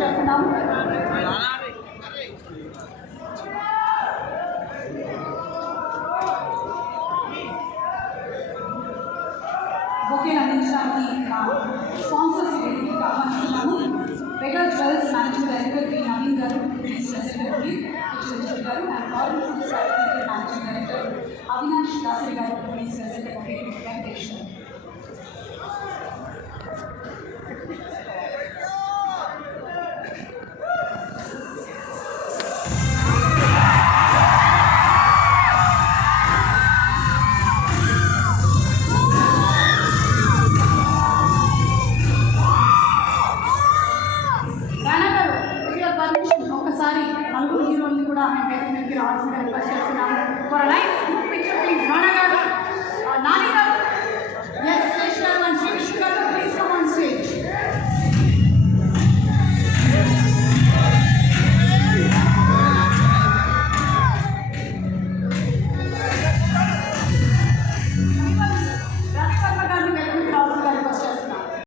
చేస్తున్నాము. బొకేలు అందించడానికి మా స్పాన్సర్స్ వేదికకి ఆహ్వానిస్తున్నాము. Mega jewels managing director V Naveen garu, managing garu and royal foods managing director Avinash Dasari garu, Venkateshwar. ఒకసారి నలుగురు హీరోల్ని కూడా మేము రావాల్సిన రిక్వెస్ట్ చేస్తున్నాము. For life picture please Rana గారు, నాని గారు